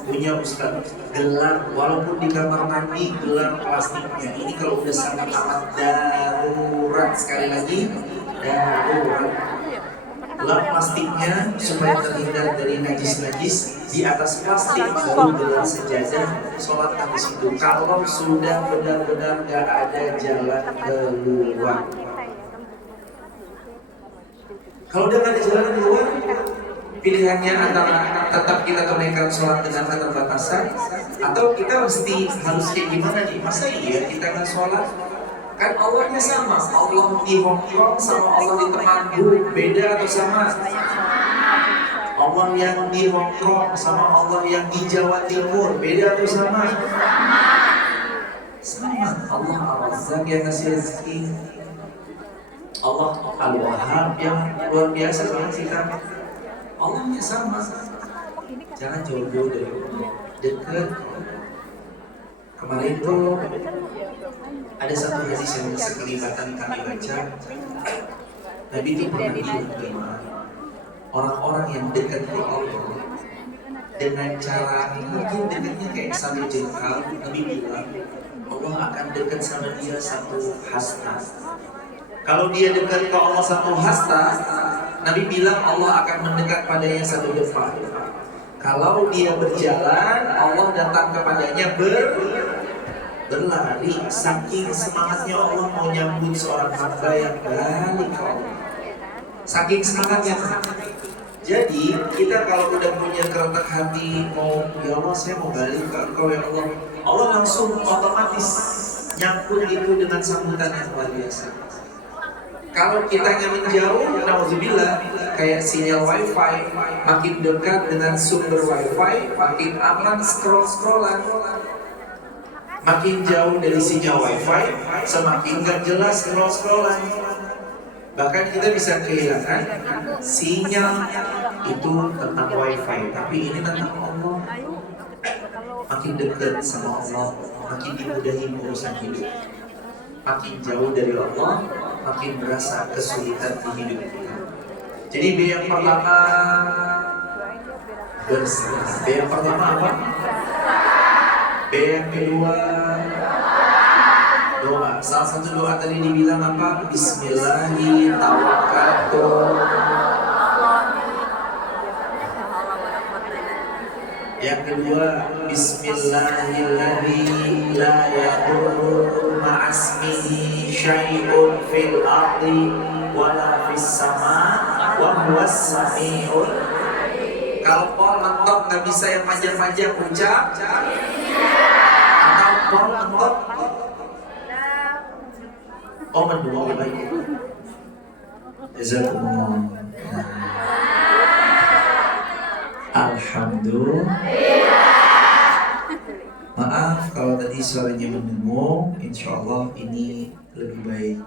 punya Ustaz gelar, walaupun di kamar mandi gelar plastiknya. Ini kalau udah sangat amat darurat, sekali lagi darurat, gelar plastiknya supaya terhindar dari najis-najis. Di atas plastik baru gelar sejadah, sholat di situ. Kalau sudah benar-benar gak ada jalan keluar. Kalau udah gak ada jalan keluar, pilihannya antara tetap kita tunaikan sholat dengan keterbatasan, atau kita mesti harus kayak gimana nih? Masa iya kita nggak sholat? Kan Allahnya sama, Allah di Hongkong sama Allah di Temanggung, beda atau sama? Allah yang di Hongkong sama Allah yang di Jawa Timur, beda atau sama? Sama. Allah Al-Razzaq yang ngasih rezeki, Allah Al-Wahhab yang luar biasa dengan kita. Allahnya sama. Jangan jauh-jauh dari Allah, dekat. Kemarin tuh ada satu hadis yang sekelibatan kami baca. Nabi itu pernah bilang, orang-orang yang dekat ke Allah dengan cara mungkin dekatnya kayak sambil jengkal. Nabi bilang Allah akan dekat sama dia satu hasta. Kalau dia dekat ke Allah satu hasta, Nabi bilang Allah akan mendekat padanya satu depan. Kalau dia berjalan, Allah datang kepadanya berlari saking semangatnya Allah mau nyambut seorang hamba yang balik ke Allah. Saking semangatnya. Jadi kita kalau udah punya kerentak hati mau, ya Allah saya mau balik ke Engkau ya Allah, Allah langsung otomatis nyambut itu dengan sambutan yang luar biasa. Kalau kitanya menjauh, nauzubillah, kayak sinyal wifi, makin dekat dengan sumber wifi, makin aman scroll-scrollan. Makin jauh dari sinyal wifi, semakin gak jelas scroll-scrollan. Bahkan kita bisa kehilangan sinyal itu tentang wifi, tapi ini tentang Allah. Makin dekat sama Allah, makin dimudahi urusan hidup. Makin jauh dari Allah, makin berasa kesulitan di hidup kita. Jadi B yang pertama berserah. B yang pertama apa? B yang kedua doa. Salah satu doa tadi dibilang apa? Bismillahirrahmanirrahim. Yang kedua, Bismillahirrahmanirrahim. La yadurru ma'asmihi syai'un fil ardi wala fis sama' wa huwas sami'un. Kalau pol mentok nggak bisa yang panjang-panjang ucap. Atau pol mentok. Oh mendua baik. Jazakumullah. Alhamdulillah. Maaf kalau tadi suaranya mendengung, insya Allah ini lebih baik.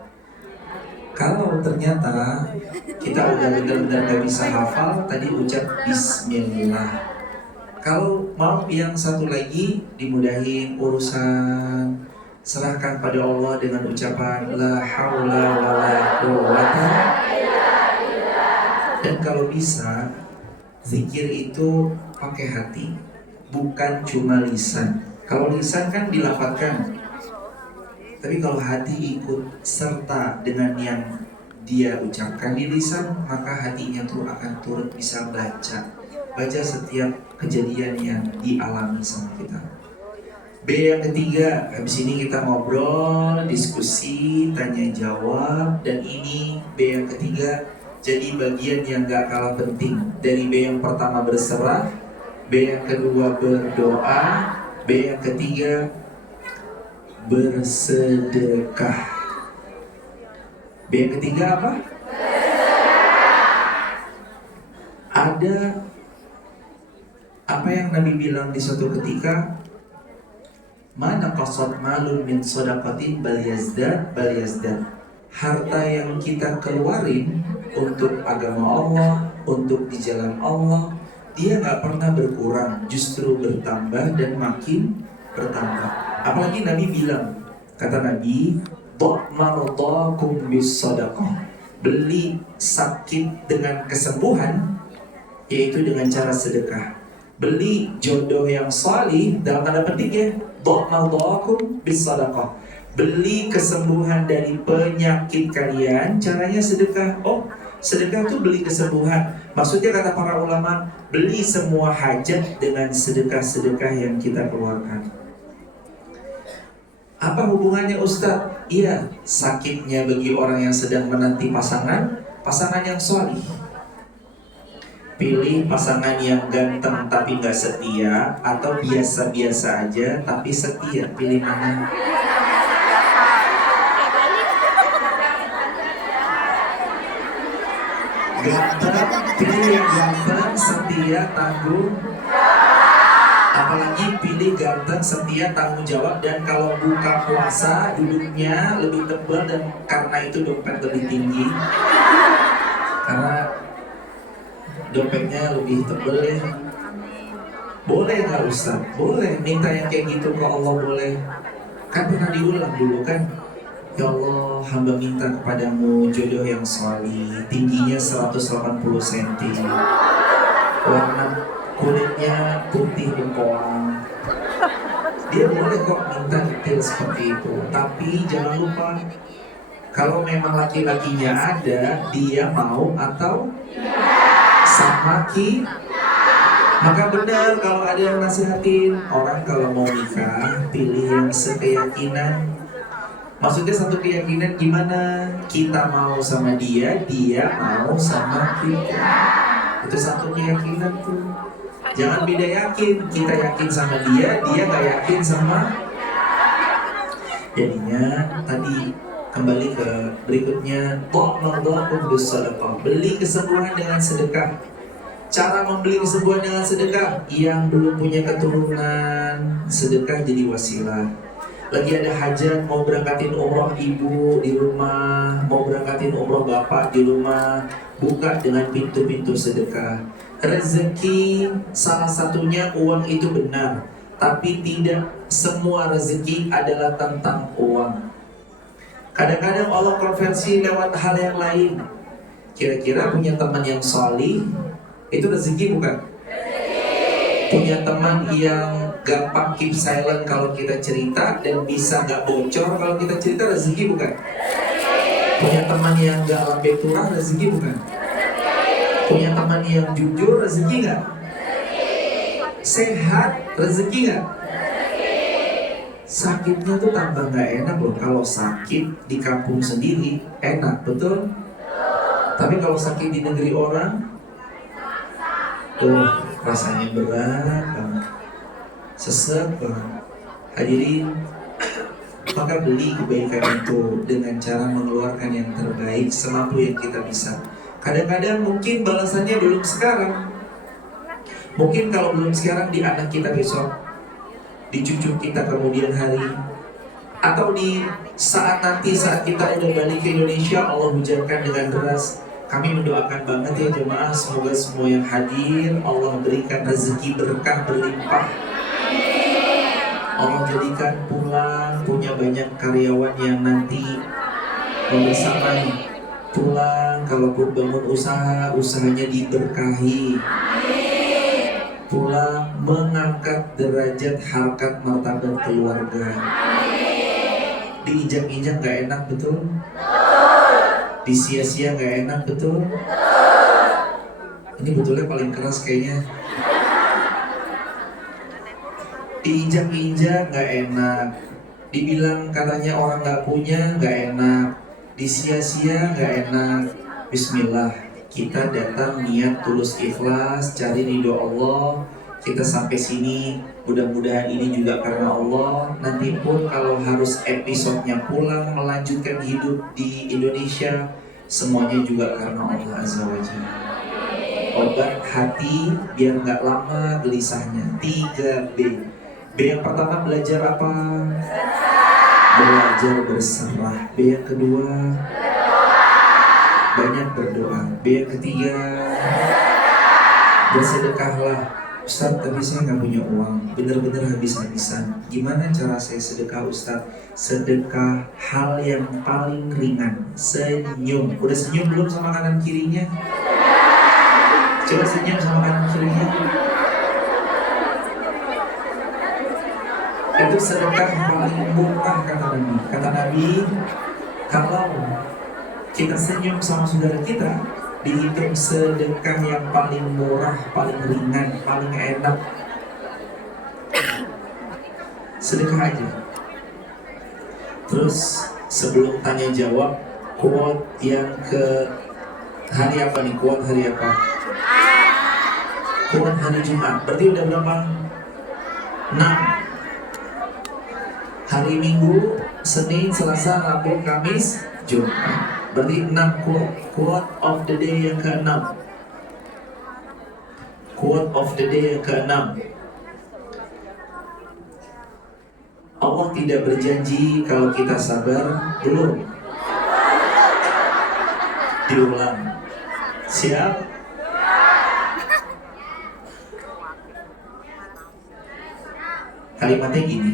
Kalau ternyata kita udah benar-benar gak bisa hafal, tadi ucap Bismillah. Kalau mau yang satu lagi dimudahin urusan, serahkan pada Allah dengan ucapan La haula wa la quwwata. Dan kalau bisa, zikir itu pakai hati, bukan cuma lisan. Kalau lisan kan dilafalkan, tapi kalau hati ikut serta dengan yang dia ucapkan di lisan, maka hatinya tuh akan turut bisa baca setiap kejadian yang dialami sama kita. B yang ketiga, habis ini kita ngobrol, diskusi, tanya jawab, dan ini B yang ketiga jadi bagian yang gak kalah penting. Dari B yang pertama berserah, B yang kedua berdoa, B yang ketiga bersedekah. B yang ketiga apa? Ada apa yang Nabi bilang di suatu ketika, mana qasad malun min shadaqatin bal yazdad. Harta yang kita keluarin untuk agama Allah, untuk di jalan Allah, dia gak pernah berkurang, justru bertambah dan makin bertambah. Apalagi Nabi bilang, kata Nabi, bis sadaqah. Beli sakit dengan kesembuhan, yaitu dengan cara sedekah. Beli jodoh yang salih, dalam tanda petik ya, bis sadaqah. Beli kesembuhan dari penyakit kalian, caranya sedekah. Oh, sedekah itu beli kesembuhan. Maksudnya kata para ulama, beli semua hajat dengan sedekah-sedekah yang kita keluarkan. Apa hubungannya Ustadz? Iya, sakitnya bagi orang yang sedang menanti pasangan yang sholih. Pilih pasangan yang ganteng tapi gak setia, atau biasa-biasa aja tapi setia. Pilih mana? Ganteng, pilih yang ganteng, setia, tangguh. Apalagi pilih ganteng, setia, tanggung jawab. Dan kalau buka puasa, duduknya lebih tebal, dan karena itu dompet lebih tinggi. Karena dompetnya lebih tebal ya. Boleh nggak Ustaz? Boleh, minta yang kayak gitu ke Allah boleh. Kan pernah diulang dulu kan, ya Allah, hamba minta kepadamu jodoh yang sholih, tingginya 180 cm, warna kulitnya putih bengkoang. Dia boleh kok minta detail seperti itu. Tapi jangan lupa, kalau memang laki-lakinya ada, dia mau atau sama Maka benar kalau ada yang nasihatin orang kalau mau nikah pilih yang sekeyakinan. Maksudnya satu keyakinan gimana? Kita mau sama dia, dia mau sama kita. Itu satu keyakinan tuh. Jangan beda yakin. Kita yakin sama dia, dia gak yakin sama. Jadinya tadi kembali ke berikutnya, beli kesembuhan dengan sedekah. Cara membeli kesembuhan dengan sedekah, yang belum punya keturunan, sedekah jadi wasilah. Lagi ada hajat, mau berangkatin umroh ibu di rumah, mau berangkatin umroh bapak di rumah, buka dengan pintu-pintu sedekah. Rezeki salah satunya uang itu benar, tapi tidak semua rezeki adalah tentang uang. Kadang-kadang Allah konversi lewat hal yang lain. Kira-kira punya teman yang salih itu rezeki bukan? Punya teman yang gampang keep silent kalau kita cerita dan bisa gak bocor kalau kita cerita, rezeki bukan? Punya teman yang gak lambe turah, rezeki bukan? Punya teman yang jujur, rezeki gak? Sehat, rezeki gak? Sakitnya tuh tambah gak enak loh. Kalau sakit di kampung sendiri enak, betul? Tapi kalau sakit di negeri orang, tuh rasanya berat banget, sesek banget. Hadirin, maka beli kebaikan itu dengan cara mengeluarkan yang terbaik semampu yang kita bisa. Kadang-kadang mungkin balasannya belum sekarang. Mungkin kalau belum sekarang di anak kita besok, di cucu kita kemudian hari, atau di saat nanti saat kita udah balik ke Indonesia, Allah hujankan dengan deras. Kami mendoakan banget ya jemaah, semoga semua yang hadir Allah berikan rezeki berkah berlimpah. Allah jadikan pulang punya banyak karyawan yang nanti membersamai. Pulang kalaupun bangun usaha, usahanya diberkahi. Pulang mengangkat derajat harkat martabat keluarga. Diinjak-injak gak enak, betul? Di sia-sia gak enak, betul? Ini betulnya paling keras kayaknya. Diinjak-injak gak enak, dibilang katanya orang gak punya gak enak, di sia-sia gak enak. Bismillah, kita datang niat tulus ikhlas, cari ridho Allah. Kita sampai sini, mudah-mudahan ini juga karena Allah. Nanti pun kalau harus episodenya pulang melanjutkan hidup di Indonesia, semuanya juga karena Allah Azza wa Jalla. Obat hati biar gak lama gelisahnya, 3B. B yang pertama belajar apa? Belajar berserah. B yang kedua banyak berdoa. B yang ketiga bersedekahlah. Ustaz, tapi saya nggak punya uang, bener-bener habis-habisan. Gimana cara saya sedekah, Ustaz? Sedekah hal yang paling ringan, senyum. Udah senyum belum sama kanan kirinya? Coba senyum sama kanan kirinya. Itu sedekah paling murah kata Nabi. Kata Nabi, kalau kita senyum sama saudara kita, dihitung sedekah yang paling murah, paling ringan, paling enak. Sedekah aja. Terus sebelum tanya jawab, quote yang ke hari apa nih? Quote hari apa? Quote hari Jumat. Berarti udah berapa? 6. Hari Minggu, Senin, Selasa, Rabu, Kamis, Jumat. Berarti 6 quote of the day yang ke-6. Quote of the day yang ke-6. Allah tidak berjanji kalau kita sabar. Belum. Diulang. Siap? Kalimatnya gini.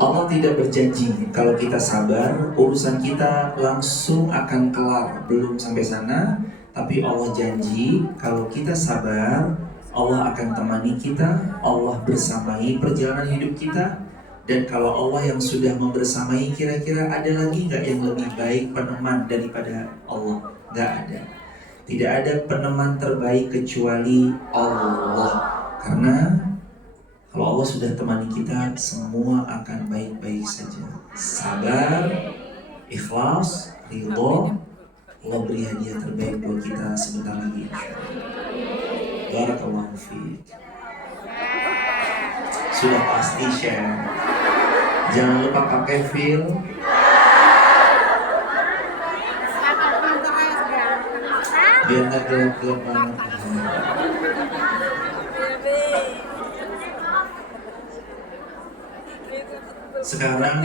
Allah tidak berjanji kalau kita sabar, urusan kita langsung akan kelar. Belum sampai sana, tapi Allah janji kalau kita sabar, Allah akan temani kita, Allah bersamai perjalanan hidup kita. Dan kalau Allah yang sudah membersamai, kira-kira ada lagi gak yang lebih baik peneman daripada Allah? Gak ada. Tidak ada peneman terbaik kecuali Allah. Karena kalau Allah sudah temani kita, semua akan baik-baik saja. Sabar, ikhlas, ridho, Allah beri hadiah terbaik buat kita sebentar lagi. Barakallahu fiik. Sudah pasti share. Jangan lupa pakai feel. Biar nggak gelap-gelap banget. Sekarang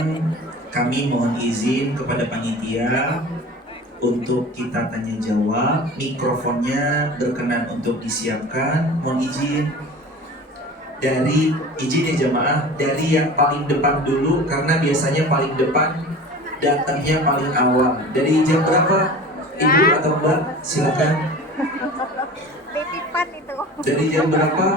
kami mohon izin kepada panitia untuk kita tanya jawab. Mikrofonnya berkenan untuk disiapkan. Mohon izin ya jamaah, dari yang paling depan dulu karena biasanya paling depan datangnya paling awal. Dari jam berapa? Ibu atau Mbak? Silakan. Titipan itu. Dari jam berapa?